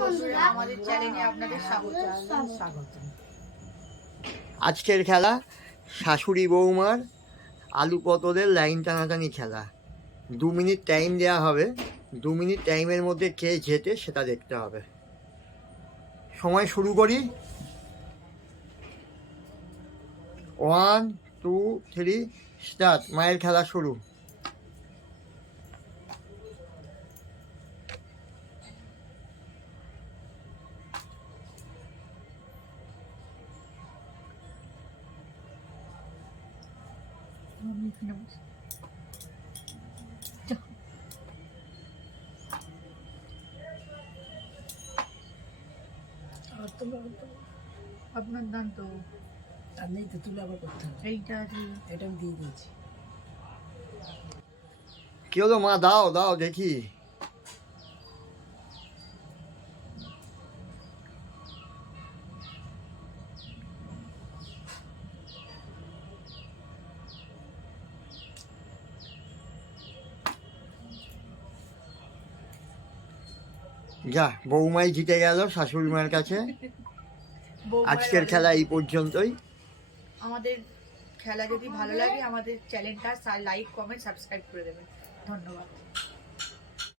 বন্ধুরা আমাদের চ্যানেলে আপনাদের স্বাগত। স্বাগত। আজকের খেলা শাশুড়ি বৌমার আলু পটলের লাইন টানাটানি খেলা। দু মিনিট টাইম দেওয়া হবে। দু মিনিট টাইমের মধ্যে কে জেতে সেটা দেখতে হবে। সময় শুরু করি। ওয়ান টু থ্রি স্টার্ট মায়ের খেলা শুরু। আর তুলে আপনার দান তো আপনি তো তুলে আবার করতে হবে। এইটা আছে এটা আমি দিয়ে দিয়েছি। কি হলো মা? দাও দাও দেখি। যা বৌমাই জিতে গেল শাশুড়ি মায়ের কাছে। আজকের খেলা এই পর্যন্তই। আমাদের খেলা যদি ভালো লাগে আমাদের চ্যানেলটা লাইক কমেন্ট সাবস্ক্রাইব করে দেবেন। ধন্যবাদ।